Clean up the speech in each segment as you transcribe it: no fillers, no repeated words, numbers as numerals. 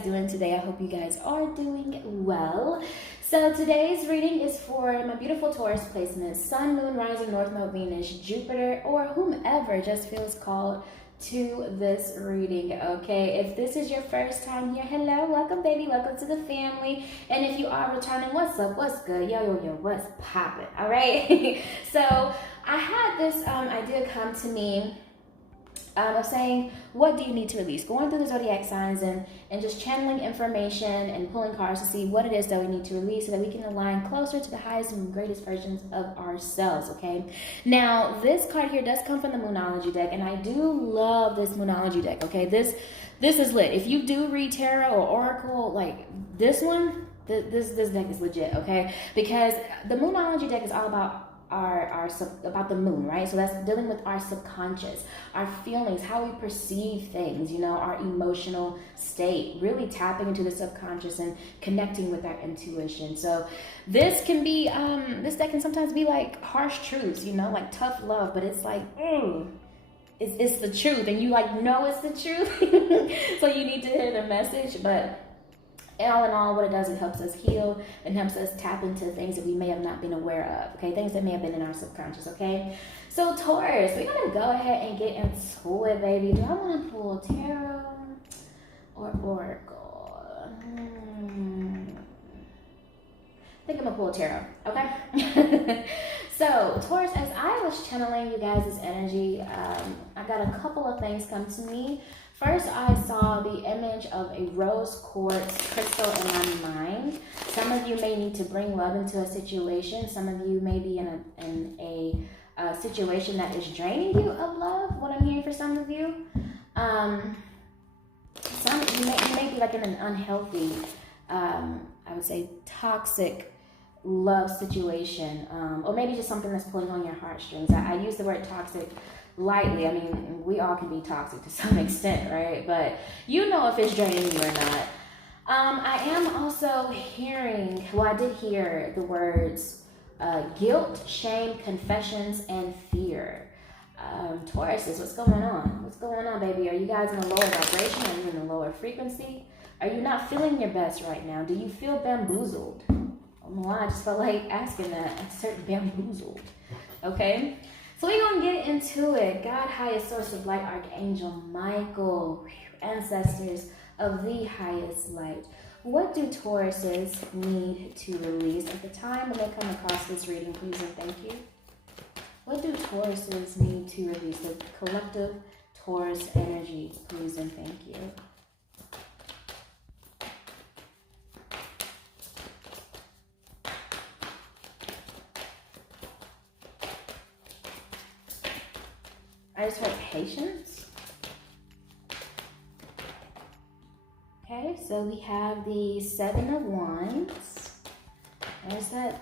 guys doing today? I hope you guys are doing well. So today's reading is for my beautiful Taurus placements, Sun, Moon, Rising, North Node, Venus, Jupiter, or whomever just feels called to this reading. Okay, if this is your first time here, hello, welcome baby, welcome to the family. And if you are returning, what's up, what's good, yo, what's poppin'? All right. So I had this idea come to me of saying, what do you need to release? Going through the zodiac signs and just channeling information and pulling cards to see what it is that we need to release so that we can align closer to the highest and greatest versions of ourselves, okay? Now, this card here does come from the Moonology deck, and I do love this Moonology deck, okay? This is lit. If you do read tarot or oracle, like this one, this deck is legit, okay? Because the Moonology deck is all about about the moon, right? So that's dealing with our subconscious, our feelings, how we perceive things, you know, our emotional state, really tapping into the subconscious and connecting with our intuition. So this can be this deck can sometimes be like harsh truths, you know, like tough love, but it's like it's the truth, and you like know it's the truth. So you need to hear the message. But all in all, what it does, it helps us heal and helps us tap into things that we may have not been aware of, okay? Things that may have been in our subconscious, okay? So Taurus, we're gonna go ahead and get into it, baby. Do I want to pull tarot or oracle? I think I'm gonna pull tarot, okay? So Taurus, as I was channeling you guys' energy, I got a couple of things come to me. First, I saw the image of a rose quartz crystal in my mind. Some of you may need to bring love into a situation. Some of you may be in a situation that is draining you of love, what I'm hearing for some of you. You may be like in an unhealthy, I would say toxic love situation, or maybe just something that's pulling on your heartstrings. I use the word toxic lightly. I mean, we all can be toxic to some extent, right? But you know if it's draining you or not. I am also hearing, well, I did hear the words guilt, shame, confessions, and fear. Tauruses, what's going on? What's going on, baby? Are you guys in a lower vibration? Are you in a lower frequency? Are you not feeling your best right now? Do you feel bamboozled? I don't know why, I just felt like asking that. I said bamboozled. Okay? So we're going to get into it. God, highest source of light, Archangel Michael, ancestors of the highest light. What do Tauruses need to release at the time when they come across this reading, please and thank you? What do Tauruses need to release? The collective Taurus energy, please and thank you. I just heard patience. Okay, so we have the Seven of Wands. There's that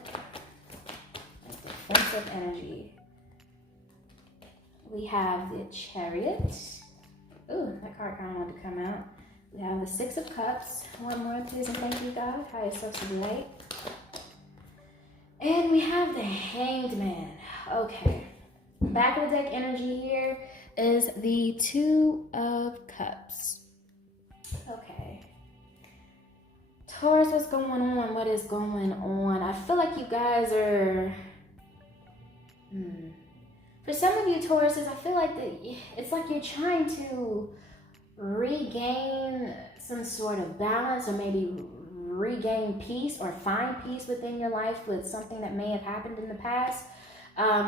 defensive energy. We have the Chariot. Ooh, that card kind of wanted to come out. We have the Six of Cups. One more, please, and thank you, God. Highest source of light. And we have the Hanged Man. Okay. Back of the deck energy here is the Two of Cups. Okay. Taurus, what's going on? What is going on? I feel like you guys are... For some of you Tauruses, I feel like it's like you're trying to regain some sort of balance, or maybe regain peace or find peace within your life with something that may have happened in the past.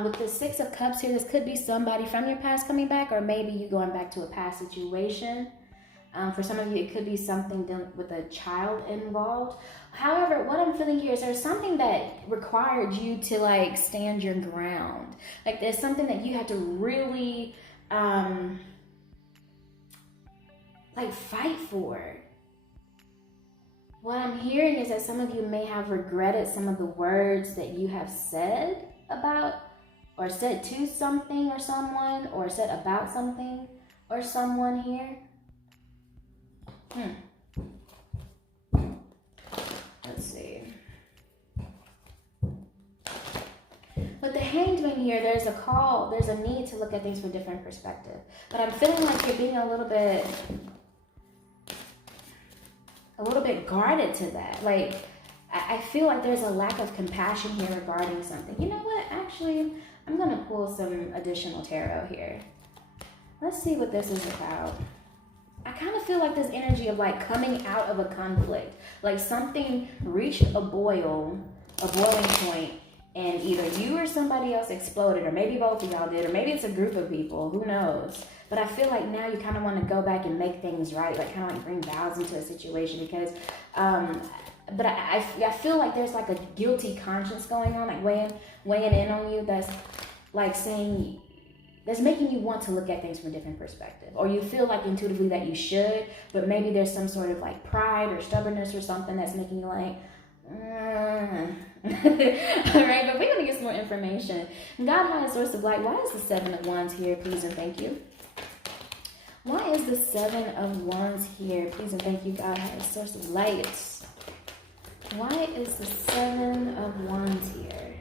With the Six of Cups here, this could be somebody from your past coming back, or maybe you going back to a past situation. For some of you, it could be something with a child involved. However, what I'm feeling here is there's something that required you to like stand your ground. Like there's something that you had to really like fight for. What I'm hearing is that some of you may have regretted some of the words that you have said about, or said to something or someone, or said about something or someone here. Let's see. With the Hanged Man here, there's a call, there's a need to look at things from a different perspective. But I'm feeling like you're being a little bit a little bit guarded to that. Like, I feel like there's a lack of compassion here regarding something. You know what? Actually, I'm going to pull some additional tarot here. Let's see what this is about. I kind of feel like this energy of like coming out of a conflict. Like something reached a boiling point, and either you or somebody else exploded, or maybe both of y'all did, or maybe it's a group of people, who knows. But I feel like now you kind of want to go back and make things right, like kind of like bring vows into a situation, because but I feel like there's like a guilty conscience going on, like weighing in on you, that's like saying, that's making you want to look at things from a different perspective. Or you feel like intuitively that you should, but maybe there's some sort of like pride or stubbornness or something that's making you like, all right, but we're going to get some more information. God, high source of light, why is the 7 of Wands here, please and thank you? Why is the 7 of Wands here, please and thank you, God, high source of light? Why is the 7 of Wands here?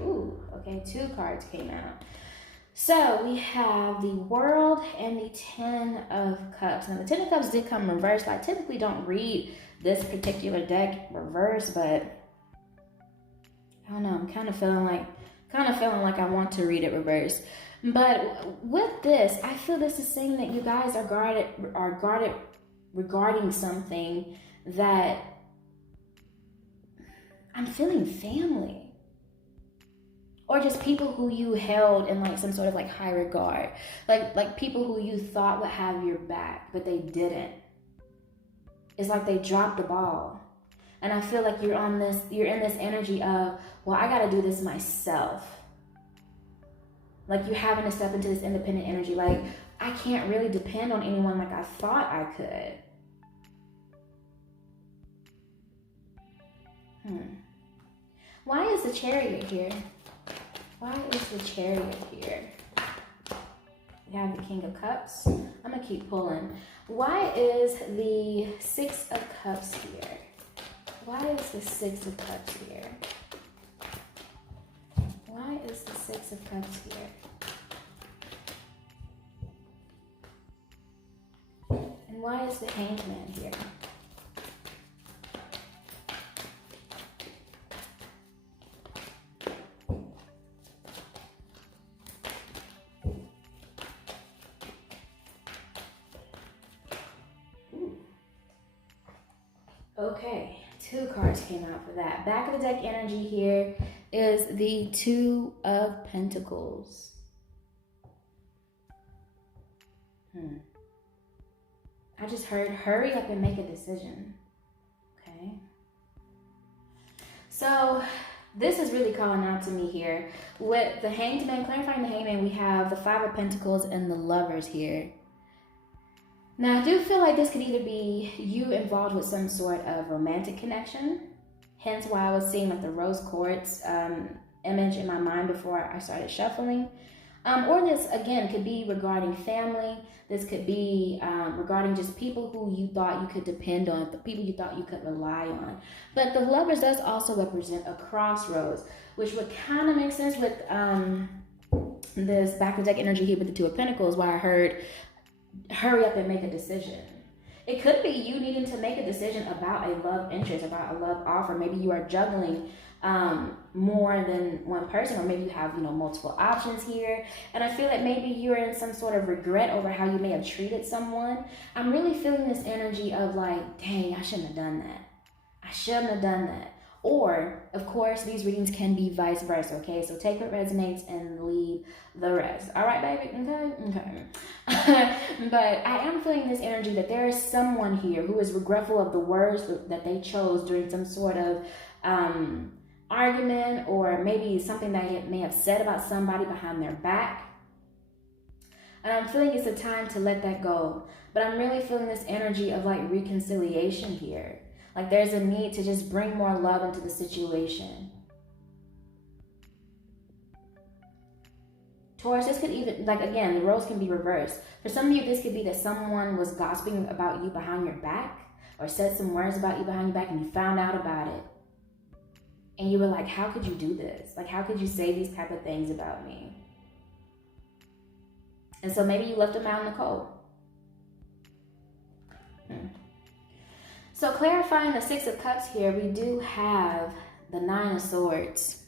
Ooh, okay, 2 cards came out. So we have the World and the 10 of Cups. Now the 10 of Cups did come reversed. I typically don't read this particular deck reverse, but I don't know. I'm kind of feeling like I want to read it reverse. But with this, I feel this is saying that you guys are guarded regarding something that I'm feeling family. Or just people who you held in like some sort of like high regard. Like people who you thought would have your back, but they didn't. It's like they dropped the ball. And I feel like you're in this energy of, well, I gotta do this myself. Like you're having to step into this independent energy. Like, I can't really depend on anyone like I thought I could. Why is the Chariot here? Why is the Chariot here? We have the King of Cups. I'm going to keep pulling. Why is the 6 of Cups here? Why is the 6 of Cups here? Why is the 6 of Cups here? And why is the Hanged Man here? Okay, 2 cards came out for that. Back of the deck energy here is the 2 of Pentacles. I just heard hurry up and make a decision. Okay. So this is really calling out to me here. With the Hanged Man, clarifying the Hanged Man, we have the 5 of Pentacles and the Lovers here. Now, I do feel like this could either be you involved with some sort of romantic connection, hence why I was seeing like the rose quartz image in my mind before I started shuffling. Or this, again, could be regarding family. This could be regarding just people who you thought you could depend on, the people you thought you could rely on. But the Lovers does also represent a crossroads, which would kind of make sense with this back of the deck energy here with the 2 of Pentacles, where I heard hurry up and make a decision. It could be you needing to make a decision about a love interest, about a love offer. Maybe you are juggling more than one person, or maybe you have, multiple options here. And I feel like maybe you're in some sort of regret over how you may have treated someone. I'm really feeling this energy of like, dang, I shouldn't have done that. I shouldn't have done that. Or, of course, these readings can be vice versa, okay? So take what resonates and leave the rest. All right, baby? Okay. But I am feeling this energy that there is someone here who is regretful of the words that they chose during some sort of argument, or maybe something that they may have said about somebody behind their back. And I'm feeling it's a time to let that go. But I'm really feeling this energy of like reconciliation here. Like there's a need to just bring more love into the situation. Taurus, this could even, like again, the roles can be reversed. For some of you, this could be that someone was gossiping about you behind your back, or said some words about you behind your back, and you found out about it. And you were like, how could you do this? Like, how could you say these type of things about me? And so maybe you left them out in the cold. So clarifying the Six of Cups here, we do have the Nine of Swords.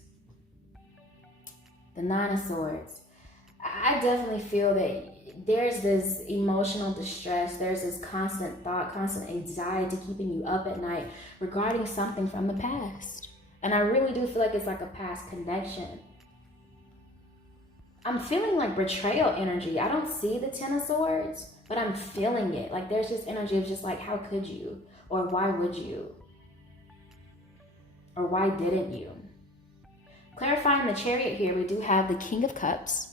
The Nine of Swords. I definitely feel that there's this emotional distress, there's this constant thought, constant anxiety keeping you up at night regarding something from the past. And I really do feel like it's like a past connection. I'm feeling like betrayal energy. I don't see the Ten of Swords, but I'm feeling it. Like there's this energy of just like, how could you? Or why would you? Or why didn't you? Clarifying the Chariot here, we do have the King of Cups.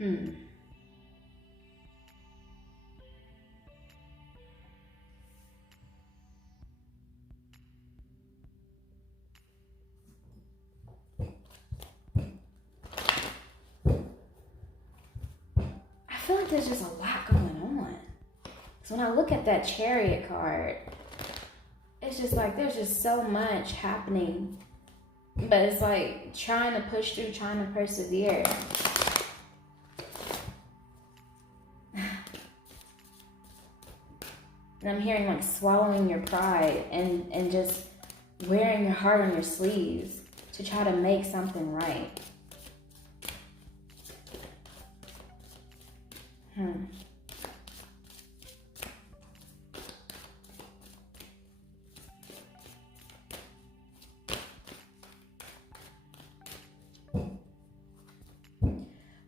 I feel like there's just a lot going on. So when I look at that Chariot card, it's just like there's just so much happening. But it's like trying to push through, trying to persevere. And I'm hearing like swallowing your pride and just wearing your heart on your sleeves to try to make something right.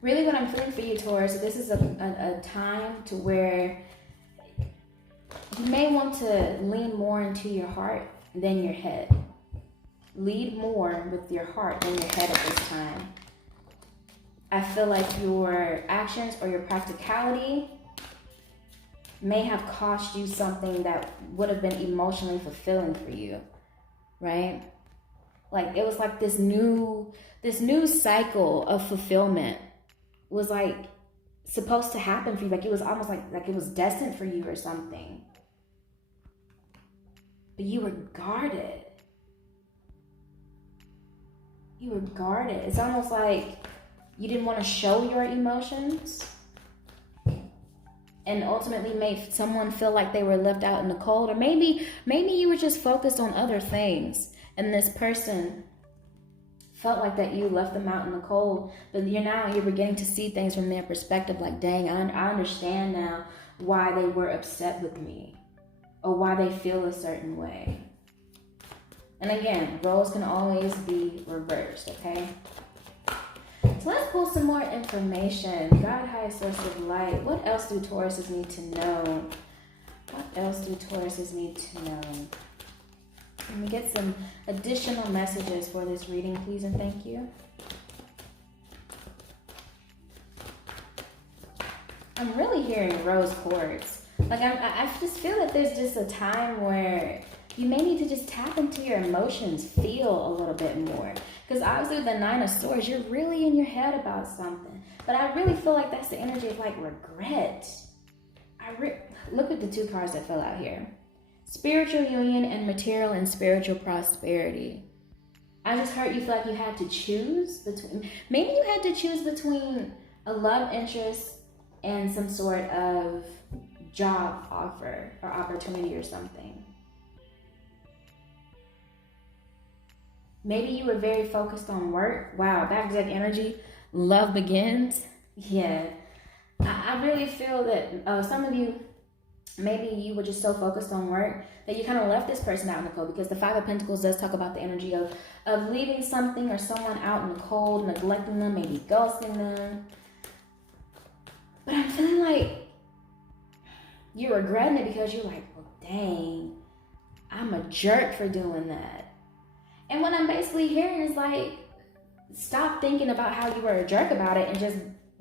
Really what I'm feeling for you, Taurus, this is a time to where you may want to lean more into your heart than your head. Lead more with your heart than your head at this time. I feel like your actions or your practicality may have cost you something that would have been emotionally fulfilling for you, right? Like it was like this new cycle of fulfillment was like supposed to happen for you. Like it was almost like it was destined for you or something. But you were guarded. You were guarded. It's almost like you didn't want to show your emotions and ultimately made someone feel like they were left out in the cold. Or maybe you were just focused on other things and this person felt like that you left them out in the cold. But you're beginning to see things from their perspective like, dang, I understand now why they were upset with me or why they feel a certain way. And again, roles can always be reversed, okay? So let's pull some more information. God, highest source of light. What else do Tauruses need to know? What else do Tauruses need to know? Let me get some additional messages for this reading, please and thank you. I'm really hearing rose quartz. Like I just feel that there's just a time where you may need to just tap into your emotions, feel a little bit more. Because obviously with the Nine of Swords, you're really in your head about something. But I really feel like that's the energy of like regret. Look at the two cards that fell out here. Spiritual union and material and spiritual prosperity. I just heard you feel like you had to choose between, maybe you had to choose between a love interest and some sort of job offer or opportunity or something. Maybe you were very focused on work. Wow, back to that energy. Love begins. Yeah. I really feel that some of you, maybe you were just so focused on work that you kind of left this person out in the cold, because the Five of Pentacles does talk about the energy of leaving something or someone out in the cold, neglecting them, maybe ghosting them. But I'm feeling like you're regretting it because you're like, well, dang, I'm a jerk for doing that. And what I'm basically hearing is like, stop thinking about how you were a jerk about it and just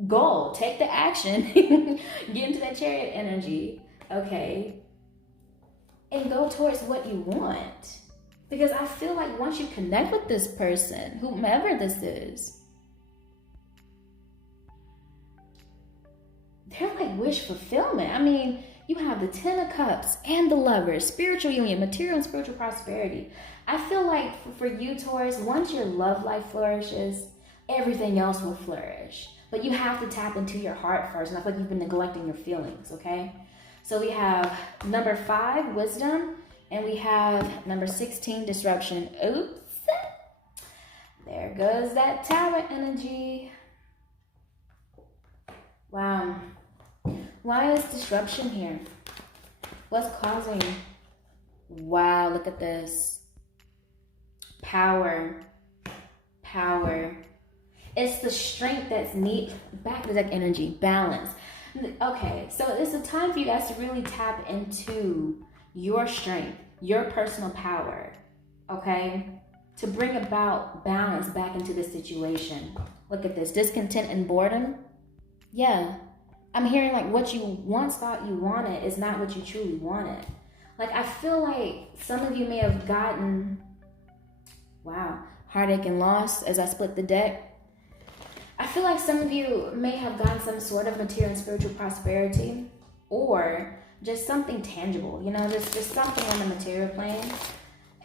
go, take the action, get into that Chariot energy, okay? And go towards what you want. Because I feel like once you connect with this person, whomever this is, they're like wish fulfillment. I mean, you have the Ten of Cups and the Lovers, spiritual union, material and spiritual prosperity. I feel like for you, Taurus, once your love life flourishes, everything else will flourish. But you have to tap into your heart first. And I feel like you've been neglecting your feelings, okay? So we have number 5, wisdom. And we have number 16, disruption. Oops. There goes that tower energy. Wow. Why is disruption here? What's causing? Wow, look at this. Power. Power. It's the strength that's needed. Back to deck energy. Balance. Okay, so it's a time for you guys to really tap into your strength, your personal power, okay? To bring about balance back into the situation. Look at this. Discontent and boredom. Yeah. I'm hearing like what you once thought you wanted is not what you truly wanted. Like I feel like some of you may have gotten, wow, heartache and loss as I split the deck. I feel like some of you may have gotten some sort of material and spiritual prosperity or just something tangible, you know, just something on the material plane.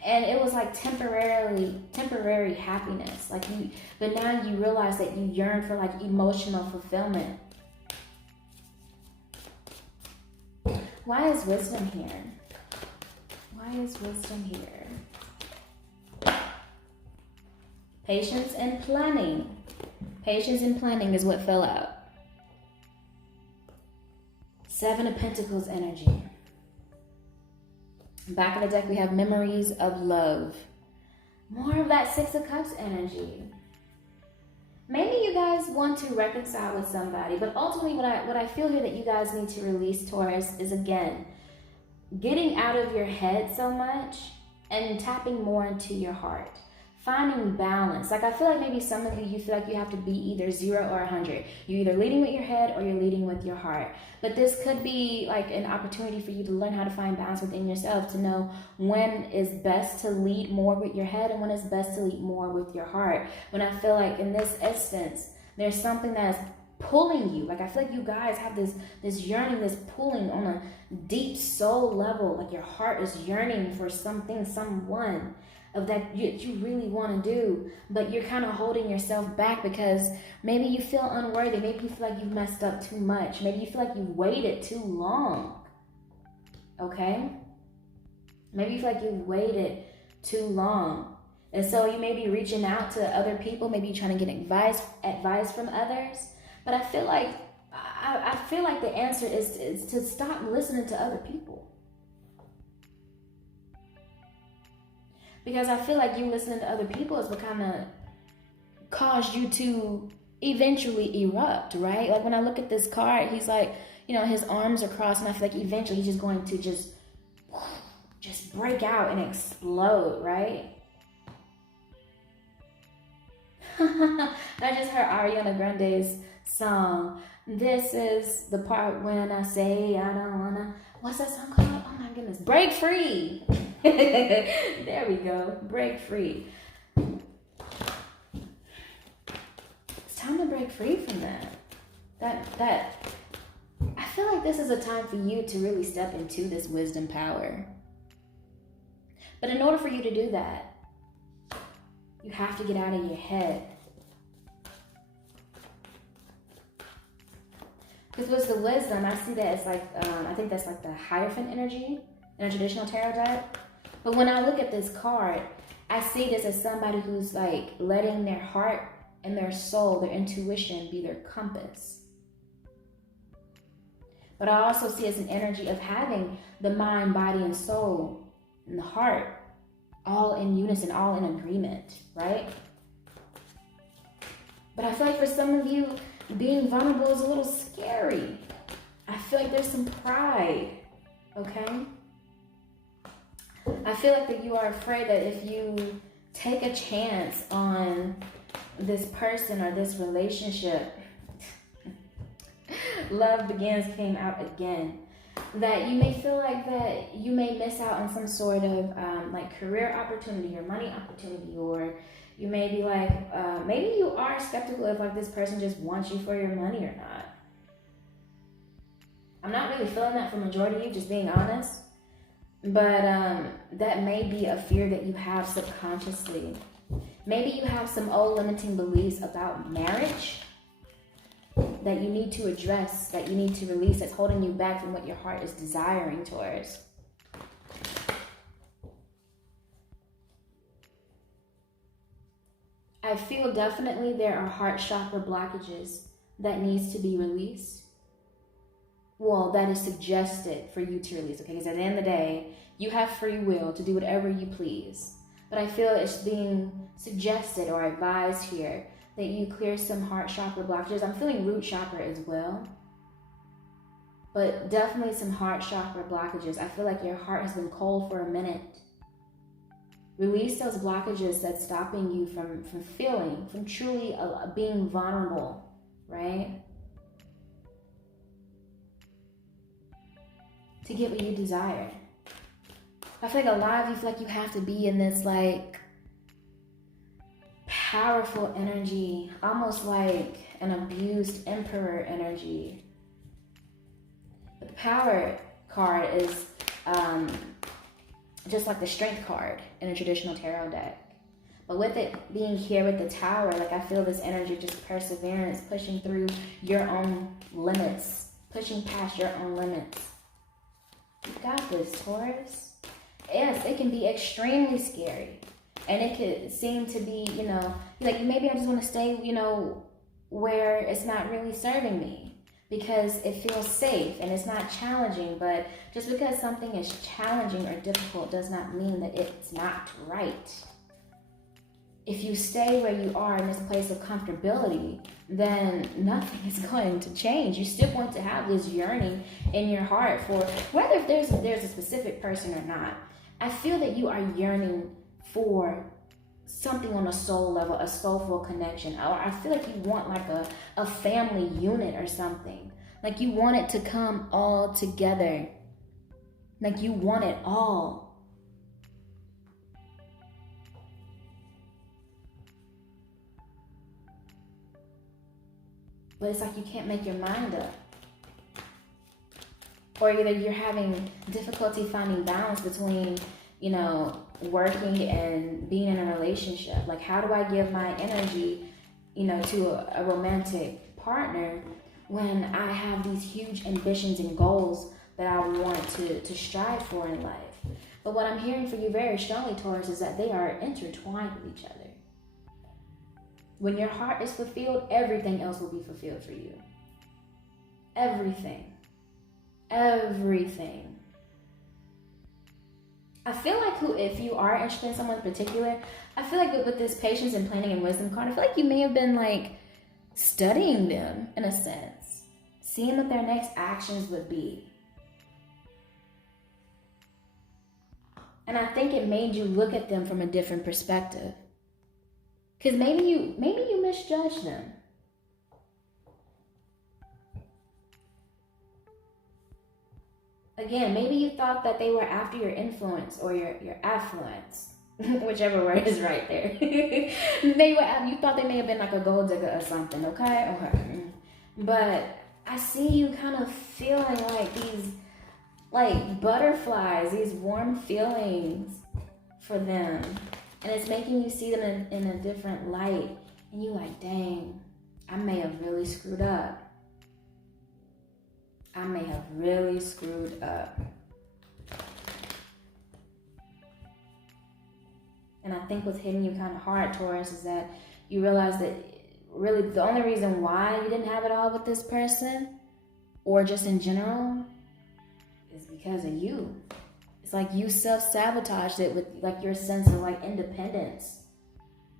And it was like temporary happiness. Like but now you realize that you yearn for like emotional fulfillment. Why is wisdom here? Why is wisdom here? Patience and planning. Patience and planning is what fell out. 7 of Pentacles energy. Back of the deck, we have memories of love. More of that 6 of Cups energy. Maybe you guys want to reconcile with somebody, but ultimately what I feel here that you guys need to release, Taurus, is again, getting out of your head so much and tapping more into your heart. Finding balance. Like I feel like maybe some of you feel like you have to be either 0 or 100. You're either leading with your head or you're leading with your heart. But this could be like an opportunity for you to learn how to find balance within yourself, to know when is best to lead more with your head and when it's best to lead more with your heart. When I feel like in this instance, there's something that's pulling you. Like I feel like you guys have this yearning, this pulling on a deep soul level. Like your heart is yearning for something, someone of that you really want to do, but you're kind of holding yourself back because maybe you feel unworthy. Maybe you feel like you've messed up too much. Maybe you feel like you've waited too long. Okay? Maybe you feel like you've waited too long. And so you may be reaching out to other people. Maybe you're trying to get advice from others. But I feel like the answer is to stop listening to other people. Because I feel like you listening to other people is what kind of caused you to eventually erupt, right? Like when I look at this card, he's like, you know, his arms are crossed, and I feel like eventually he's just going to just break out and explode, right? I just heard Ariana Grande's song. This is the part when I say I don't wanna, what's that song called? Oh my goodness, Break Free. There we go, break free. It's time to break free from that. I feel like this is a time for you to really step into this wisdom power. But in order for you to do that, you have to get out of your head. Because with the wisdom, I see that it's like, I think that's like the Hierophant energy in a traditional tarot deck. But when I look at this card, I see this as somebody who's like letting their heart and their soul, their intuition be their compass. But I also see it as an energy of having the mind, body, and soul and the heart all in unison, all in agreement, right? But I feel like for some of you, being vulnerable is a little scary. I feel like there's some pride, okay? I feel like that you are afraid that if you take a chance on this person or this relationship, Love Begins came out again, that you may feel like that you may miss out on some sort of like career opportunity or money opportunity, or you may be like, maybe you are skeptical if like this person just wants you for your money or not. I'm not really feeling that for majority of you, just being honest. But that may be a fear that you have subconsciously. Maybe you have some old limiting beliefs about marriage. that you need to address, that you need to release, that's holding you back from what your heart is desiring towards. I feel definitely there are heart chakra blockages that needs to be released. Well, that is suggested for you to release, okay? Because at the end of the day, you have free will to do whatever you please. But I feel it's being suggested or advised here that you clear some heart chakra blockages. I'm feeling root chakra as well. But definitely some heart chakra blockages. I feel like your heart has been cold for a minute. Release those blockages that's stopping you from feeling, from truly being vulnerable, right? To get what you desire. I feel like a lot of you feel like you have to be in this like powerful energy, almost like an abused emperor energy. The power card is just like the strength card in a traditional tarot deck. But with it being here with the tower, like I feel this energy of just perseverance, pushing through your own limits, pushing past your own limits. You got this, Taurus. Yes, it can be extremely scary. And it could seem to be, like maybe I just want to stay, where it's not really serving me. Because it feels safe and it's not challenging. But just because something is challenging or difficult does not mean that it's not right. If you stay where you are in this place of comfortability, then nothing is going to change. You still want to have this yearning in your heart for whether there's a specific person or not. I feel that you are yearning for something on a soul level, a soulful connection. Or I feel like you want like a family unit or something. Like you want it to come all together. Like you want it all. But it's like you can't make your mind up. Or either you're having difficulty finding balance between, working and being in a relationship. Like, how do I give my energy, to a romantic partner when I have these huge ambitions and goals that I want to strive for in life? But what I'm hearing for you very strongly, Taurus, is that they are intertwined with each other. When your heart is fulfilled, everything else will be fulfilled for you. Everything. Everything. I feel like if you are interested in someone in particular, I feel like with this patience and planning and wisdom card, I feel like you may have been like studying them in a sense. Seeing what their next actions would be. And I think it made you look at them from a different perspective. Because maybe you misjudged them. Again, maybe you thought that they were after your influence or your affluence. Whichever word is right there. You thought they may have been like a gold digger or something, okay? But I see you kind of feeling like these like butterflies, these warm feelings for them. And it's making you see them in a different light. And you're like, dang, I may have really screwed up. I may have really screwed up. And I think what's hitting you kind of hard, Taurus, is that you realize that really the only reason why you didn't have it all with this person, or just in general, is because of you. It's like you self-sabotaged it with like your sense of like independence.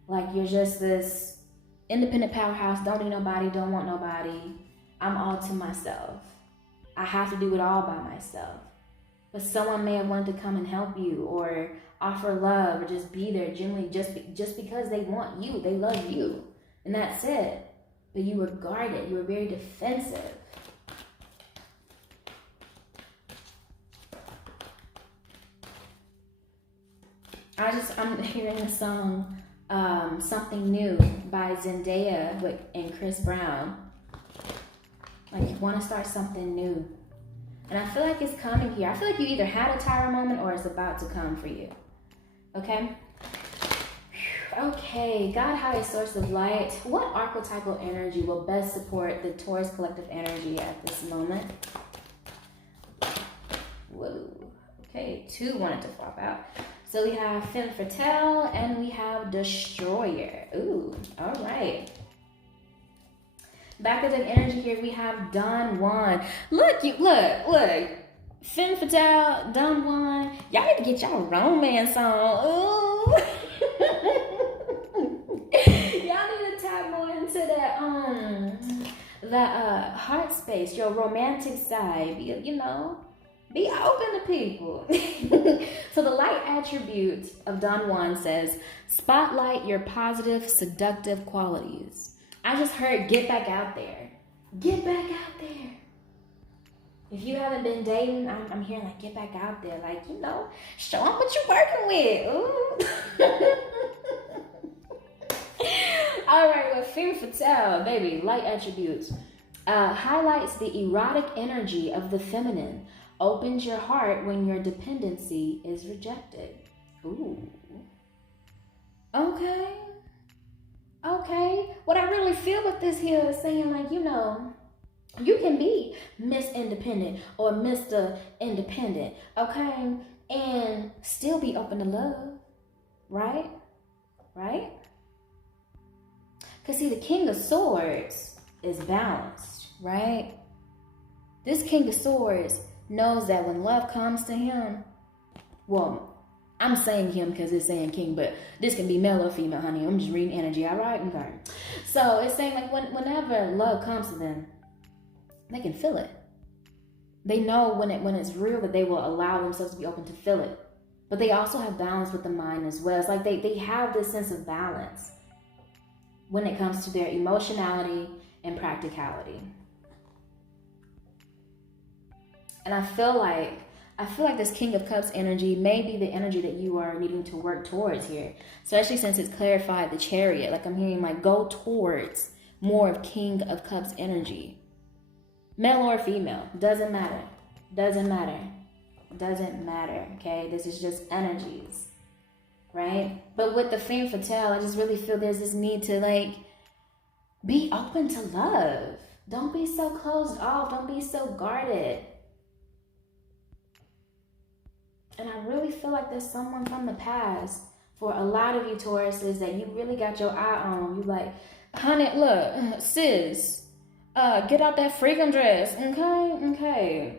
Like you're just this independent powerhouse, don't need nobody, don't want nobody. I'm all to myself. I have to do it all by myself. But someone may have wanted to come and help you or offer love or just be there genuinely just because they want you. They love you. And that's it. But you were guarded. You were very defensive. I'm hearing the song Something New by Zendaya and Chris Brown. Like you want to start something new. And I feel like it's coming here. I feel like you either had a tower moment or it's about to come for you. Okay? Okay, God, highest source of light. What archetypal energy will best support the Taurus collective energy at this moment? Whoa. Okay, 2 wanted to flop out. So we have Femme Fatale and we have Destroyer. Ooh, all right. Back of the energy here, we have Don Juan. Look. Femme Fatale, Don Juan. Y'all need to get y'all romance on. Ooh. Y'all need to tap more into that heart space, your romantic side. You know, be open to people. So the light attribute of Don Juan says, spotlight your positive, seductive qualities. I just heard get back out there. Get back out there. If you haven't been dating, I'm hearing like get back out there. Like, you know, show them what you're working with. Ooh. All right, well, Femme Fatale, baby, light attributes. Highlights the erotic energy of the feminine. Opens your heart when your dependency is rejected. Ooh. Okay. What I really feel with this here is saying, like, you know, you can be Miss Independent or Mr. Independent, okay? And still be open to love, right? Right? Because, see, the King of Swords is balanced, right? This King of Swords knows that when love comes to him, well, I'm saying him because it's saying king, but this can be male or female, honey. I'm just reading energy, all right? Okay. So it's saying like whenever love comes to them, they can feel it. They know when it's real that they will allow themselves to be open to feel it. But they also have balance with the mind as well. It's like they have this sense of balance when it comes to their emotionality and practicality. And I feel like this King of Cups energy may be the energy that you are needing to work towards here, especially since it's clarified the Chariot. Like I'm hearing like go towards more of King of Cups energy. Male or female, doesn't matter, okay? This is just energies, right? But with the Femme Fatale, I just really feel there's this need to like be open to love. Don't be so closed off, don't be so guarded. And I really feel like there's someone from the past for a lot of you Tauruses that you really got your eye on. You like, honey, look, sis, get out that freaking dress, okay?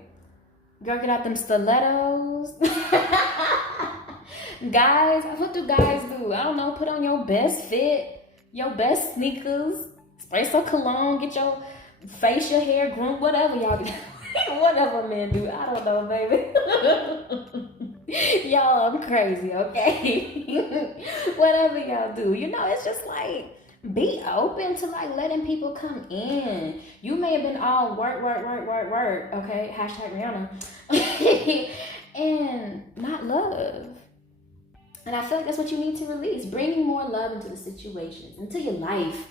Girl, get out them stilettos. Guys, what do guys do? I don't know, put on your best fit, your best sneakers, spray some cologne, get your facial hair groomed, whatever y'all do. Whatever men do, I don't know, baby. Y'all, I'm crazy, okay? Whatever y'all do, you know, it's just like, be open to like letting people come in. You may have been all work, okay? Hashtag Rihanna. And not love. And I feel like that's what you need to release. Bringing more love into the situations, into your life.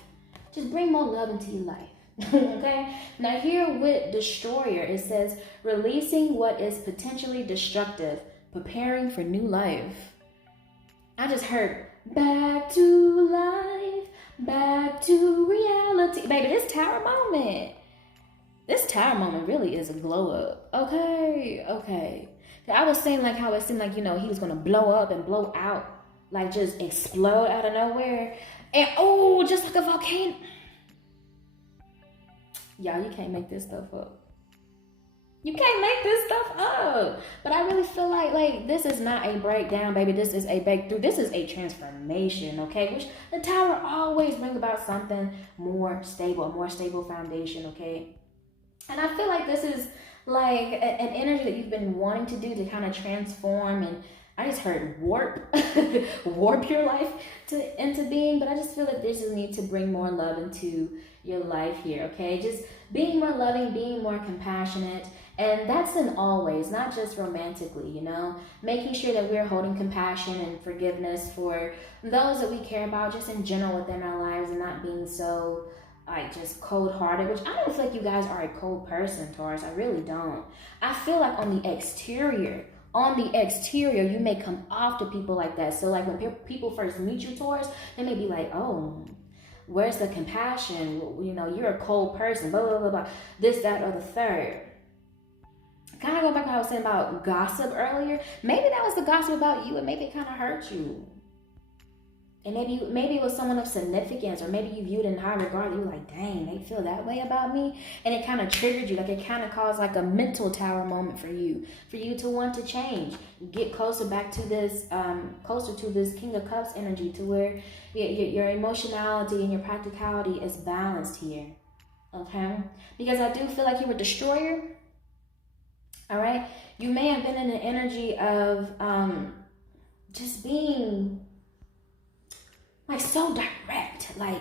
Just bring more love into your life. Okay, now here with Destroyer, it says releasing what is potentially destructive, preparing for new life. I just heard back to life, back to reality. Baby, this tower moment really is a glow up. Okay. I was saying like how it seemed like, you know, he was gonna blow up and blow out, like just explode out of nowhere. And oh, just like a volcano. Y'all, you can't make this stuff up. You can't make this stuff up. But I really feel like this is not a breakdown, baby. This is a breakthrough. This is a transformation, okay? Which the tower always brings about something more stable, a more stable foundation, okay? And I feel like this is like an energy that you've been wanting to do to kind of transform, and I just heard warp your life into being, but I just feel like there's a need to bring more love into your life here, okay? Just being more loving, being more compassionate, and that's in all ways, not just romantically, you know? Making sure that we're holding compassion and forgiveness for those that we care about just in general within our lives, and not being so like just cold-hearted, which I don't feel like you guys are a cold person, Taurus. I really don't. I feel like on the exterior, on the exterior, you may come off to people like that. So like when people first meet you, Taurus, they may be like, oh, where's the compassion? You know, you're a cold person, blah, blah, blah, blah. This, that, or the third. Kind of go back to what I was saying about gossip earlier. Maybe that was the gossip about you, and maybe it kind of hurt you. And maybe it was someone of significance, or maybe you viewed it in high regard. You were like, dang, they feel that way about me. And it kind of triggered you. Like it kind of caused like a mental tower moment for you to want to change. Get closer back to this, closer to this King of Cups energy, to where your emotionality and your practicality is balanced here. Okay? Because I do feel like you were a destroyer. All right? You may have been in an energy of just being like so direct, like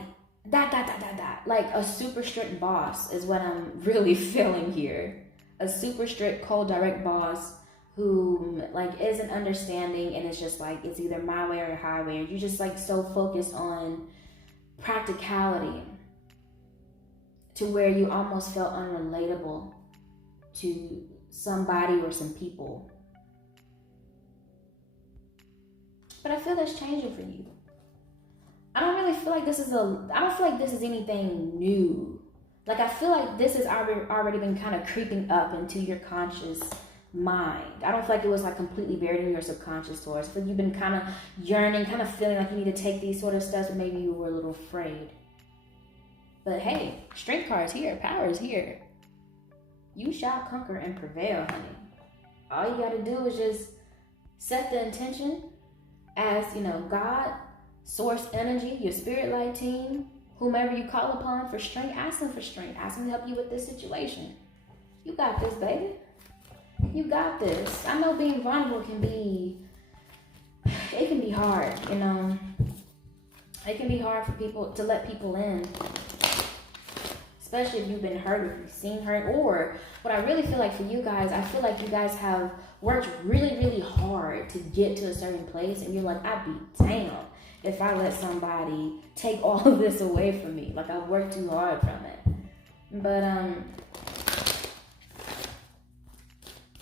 like a super strict boss is what I'm really feeling here. A super strict, cold, direct boss who like isn't understanding, and it's just like it's either my way or the highway. You're just like so focused on practicality to where you almost felt unrelatable to somebody or some people. But I feel that's changing for you. I don't really feel like this is anything new. Like I feel like this has already been kind of creeping up into your conscious mind. I don't feel like it was like completely buried in your subconscious, Taurus. I feel like you've been kind of yearning, kind of feeling like you need to take these sort of steps, but maybe you were a little afraid. But hey, strength card is here, power is here. You shall conquer and prevail, honey. All you gotta do is just set the intention as, you know, God, source energy, your spirit light team, whomever you call upon for strength, ask them for strength. Ask them to help you with this situation. You got this, baby. You got this. I know being vulnerable can be hard, you know. It can be hard for people to let people in, especially if you've been hurt or if you've seen hurt. Or what I really feel like for you guys, I feel like you guys have worked really, really hard to get to a certain place, and you're like, I'd be damned if I let somebody take all of this away from me. Like I've worked too hard from it. But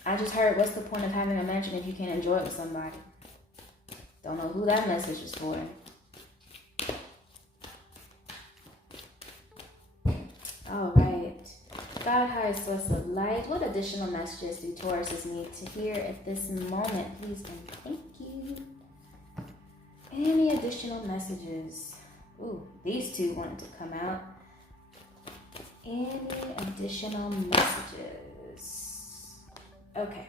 I just heard, what's the point of having a mansion if you can't enjoy it with somebody? Don't know who that message is for. All right. God, highest source of light, what additional messages do Tauruses need to hear at this moment? Please and thank you. Any additional messages? Ooh, these two wanted to come out. Any additional messages? Okay.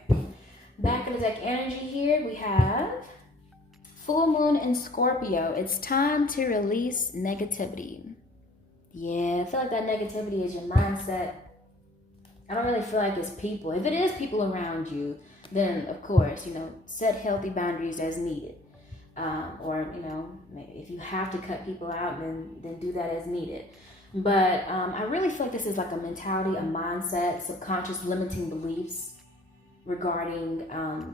Back in the deck energy here, we have full moon in Scorpio. It's time to release negativity. Yeah, I feel like that negativity is your mindset. I don't really feel like it's people. If it is people around you, then of course, you know, set healthy boundaries as needed. Or, you know, maybe if you have to cut people out, then do that as needed. But I really feel like this is like a mentality, a mindset, subconscious limiting beliefs regarding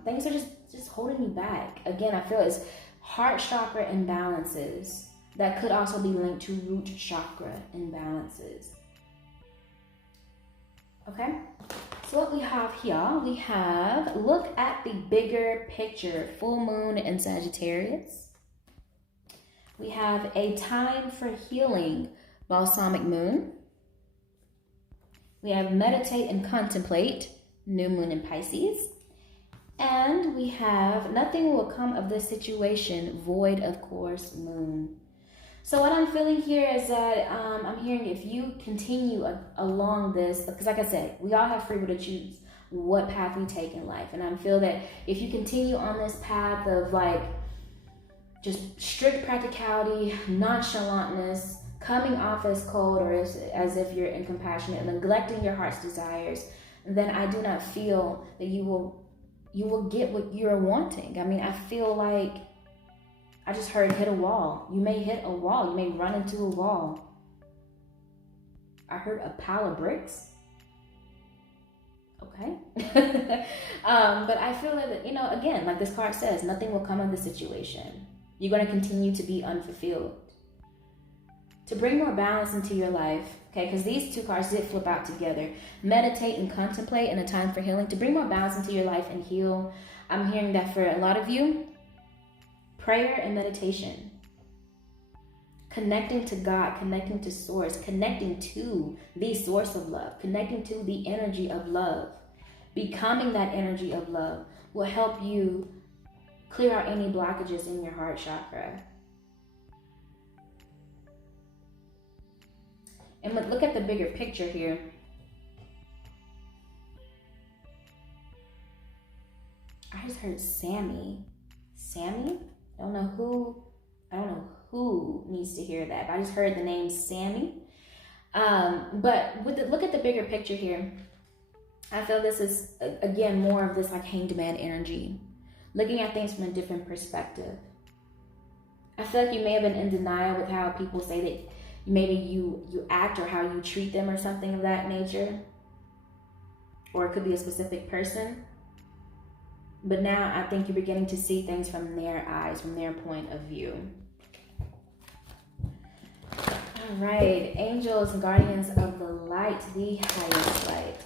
things that are just holding you back. Again, I feel it's heart chakra imbalances that could also be linked to root chakra imbalances. Okay? So what we have here, we have, look at the bigger picture, full moon in Sagittarius. We have a time for healing, balsamic moon. We have meditate and contemplate, new moon in Pisces. And we have nothing will come of this situation, void of course, moon. So what I'm feeling here is that I'm hearing if you continue along this, because like I said, we all have free will to choose what path we take in life. And I feel that if you continue on this path of like just strict practicality, nonchalantness, coming off as cold or as if you're incompassionate, neglecting your heart's desires, then I do not feel that you will get what you're wanting. I mean, I feel like I just heard hit a wall. You may hit a wall. You may run into a wall. I heard a pile of bricks. Okay. But I feel that, you know, again, like this card says, nothing will come of the situation. You're going to continue to be unfulfilled. To bring more balance into your life, okay, because these two cards did flip out together. Meditate and contemplate in a time for healing. To bring more balance into your life and heal, I'm hearing that for a lot of you, prayer and meditation. Connecting to God, connecting to source, connecting to the source of love, connecting to the energy of love, becoming that energy of love will help you clear out any blockages in your heart chakra. And look at the bigger picture here. I just heard Sammy. Sammy? I don't know who needs to hear that, but I just heard the name Sammy. But look at the bigger picture here. I feel this is, again, more of this like hanged man energy. Looking at things from a different perspective. I feel like you may have been in denial with how people say that maybe you act or how you treat them or something of that nature. Or it could be a specific person. But now I think you're beginning to see things from their eyes, from their point of view. All right, angels and guardians of the light, the highest light.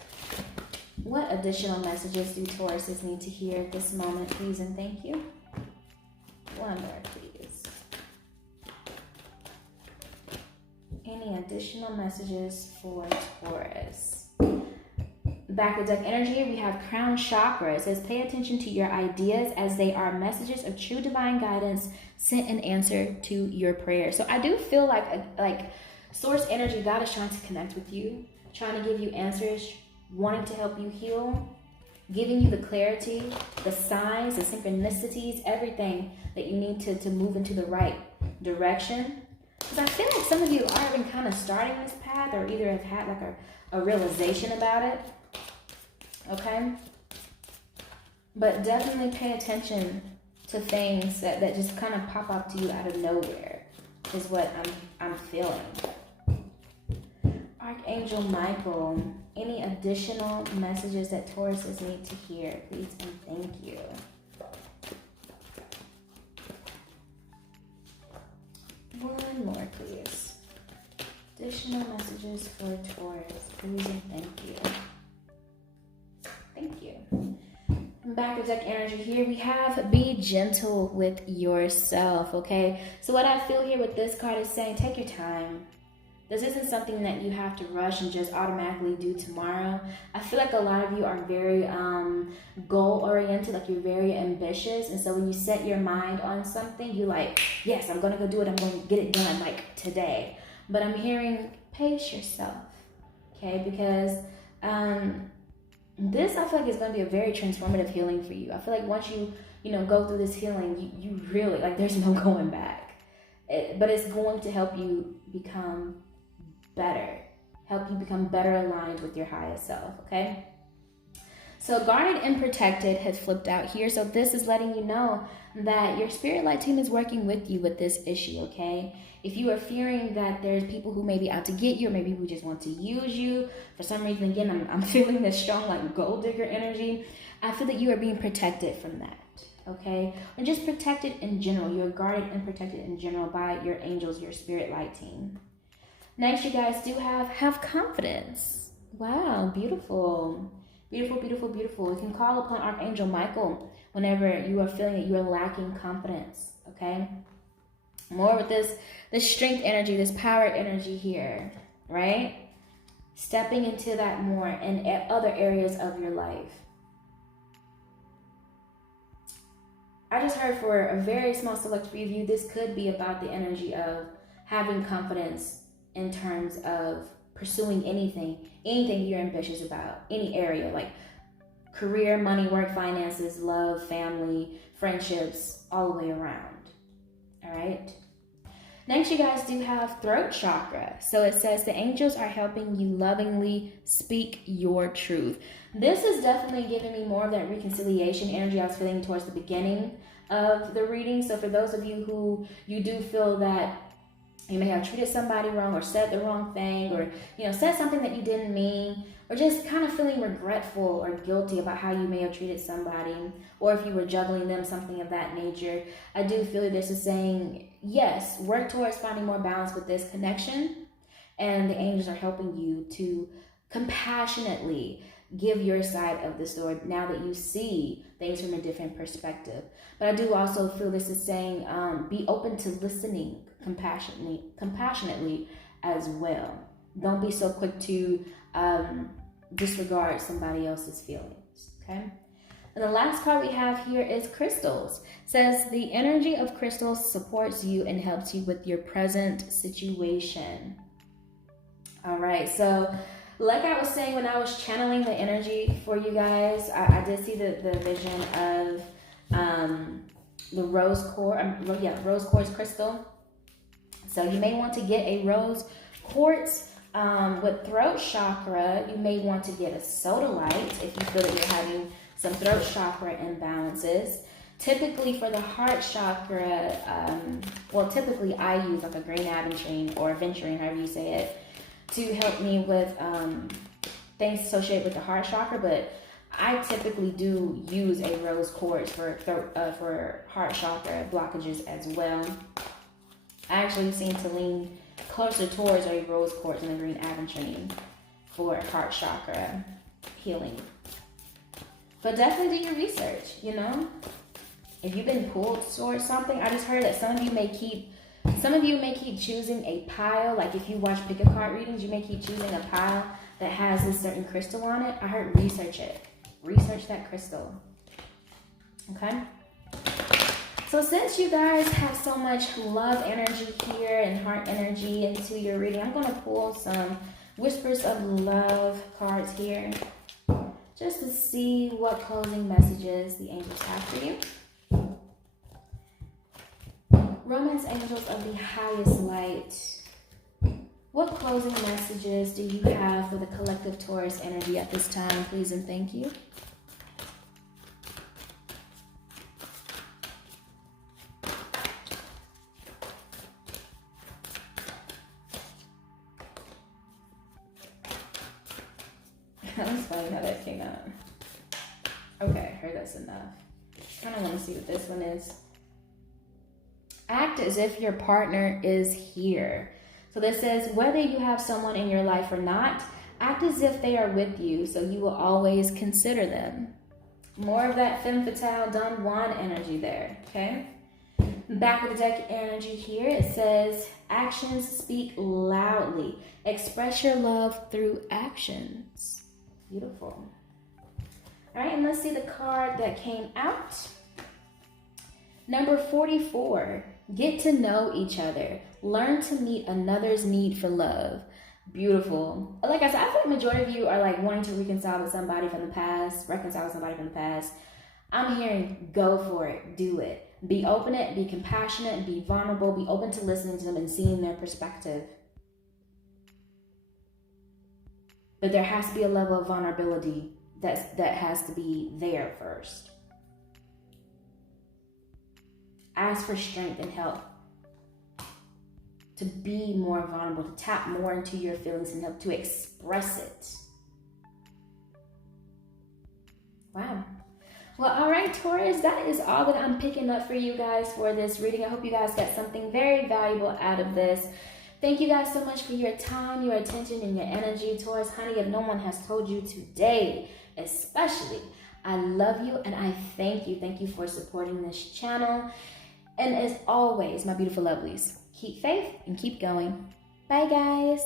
What additional messages do Tauruses need to hear at this moment, please and thank you? One more, please. Any additional messages for Taurus? Back of deck energy, we have crown chakra. It says, pay attention to your ideas as they are messages of true divine guidance sent in answer to your prayer. So I do feel like source energy, God is trying to connect with you, trying to give you answers, wanting to help you heal, giving you the clarity, the signs, the synchronicities, everything that you need to move into the right direction. Because I feel like some of you are even kind of starting this path or either have had like a realization about it. Okay? But definitely pay attention to things that just kind of pop up to you out of nowhere is what I'm feeling. Archangel Michael, any additional messages that Tauruses need to hear, please and thank you. One more, please. Additional messages for Taurus, please and thank you. Thank you. Back of deck energy here, we have be gentle with yourself, okay? So what I feel here with this card is saying, take your time. This isn't something that you have to rush and just automatically do tomorrow. I feel like a lot of you are very goal-oriented, like you're very ambitious. And so when you set your mind on something, you're like, yes, I'm going to go do it. I'm going to get it done like today. But I'm hearing, pace yourself, okay? Because this, I feel like, is going to be a very transformative healing for you. I feel like once you go through this healing, you really, like, there's no going back. But it's going to help you become better, help you become better aligned with your highest self, okay? So guarded and protected has flipped out here. So this is letting you know that your spirit light team is working with you with this issue, okay? If you are fearing that there's people who may be out to get you or maybe who just want to use you for some reason, again, I'm feeling this strong like gold digger energy. I feel that you are being protected from that, okay? Or just protected in general. You're guarded and protected in general by your angels, your spirit light team. Next, you guys do have confidence. Wow, beautiful. Beautiful, beautiful, beautiful. You can call upon Archangel Michael whenever you are feeling that you are lacking confidence, okay? More with this strength energy, this power energy here, right? Stepping into that more in other areas of your life. I just heard for a very small select few of you, this could be about the energy of having confidence in terms of pursuing anything you're ambitious about, any area, like career, money, work, finances, love, family, friendships, all the way around, all right? Next, you guys do have throat chakra. So it says the angels are helping you lovingly speak your truth. This is definitely giving me more of that reconciliation energy I was feeling towards the beginning of the reading. So for those of you who you do feel that you may have treated somebody wrong or said the wrong thing or, said something that you didn't mean, or just kind of feeling regretful or guilty about how you may have treated somebody, or if you were juggling them, something of that nature. I do feel that this is saying, yes, work towards finding more balance with this connection, and the angels are helping you to compassionately give your side of the story now that you see things from a different perspective. But I do also feel this is saying be open to listening compassionately as well. Don't be so quick to disregard somebody else's feelings, okay? And the last card we have here is crystals. It says the energy of crystals supports you and helps you with your present situation. All right, so like I was saying when I was channeling the energy for you guys, I did see the vision of the rose quartz crystal. So you may want to get a rose quartz with throat chakra. You may want to get a sodalite if you feel that you're having some throat chakra imbalances. Typically for the heart chakra, typically I use like a green aventurine or aventurine, however you say it, to help me with things associated with the heart chakra, but I typically do use a rose quartz for heart chakra blockages as well. I actually seem to lean closer towards a rose quartz and a green aventurine for heart chakra healing. But definitely do your research, you know? If you've been pulled towards something, I just heard that some of you may keep choosing a pile. Like if you watch pick a card readings, you may keep choosing a pile that has a certain crystal on it. I heard research it. Research that crystal. Okay? So since you guys have so much love energy here and heart energy into your reading, I'm going to pull some Whispers of Love cards here just to see what closing messages the angels have for you. Romance angels of the highest light, what closing messages do you have for the collective Taurus energy at this time, please and thank you? That's funny how that came out. Okay, I heard that's enough. I kind of want to see what this one is. Act as if your partner is here. So this says, whether you have someone in your life or not, act as if they are with you, so you will always consider them. More of that femme fatale Don Juan energy there, okay? Back of the deck energy here, it says, actions speak loudly. Express your love through actions. Beautiful. All right, and let's see the card that came out. Number 44, get to know each other. Learn to meet another's need for love. Beautiful. Like I said, I think the majority of you are like wanting to reconcile with somebody from the past. I'm hearing go for it, do it. Be open, be compassionate, be vulnerable, be open to listening to them and seeing their perspective. But there has to be a level of vulnerability that has to be there first. Ask for strength and help to be more vulnerable, to tap more into your feelings and help to express it. Wow. Well, all right, Taurus, that is all that I'm picking up for you guys for this reading. I hope you guys got something very valuable out of this. Thank you guys so much for your time, your attention, and your energy. Taurus, honey, if no one has told you today, especially, I love you and I thank you. Thank you for supporting this channel. And as always, my beautiful lovelies, keep faith and keep going. Bye, guys.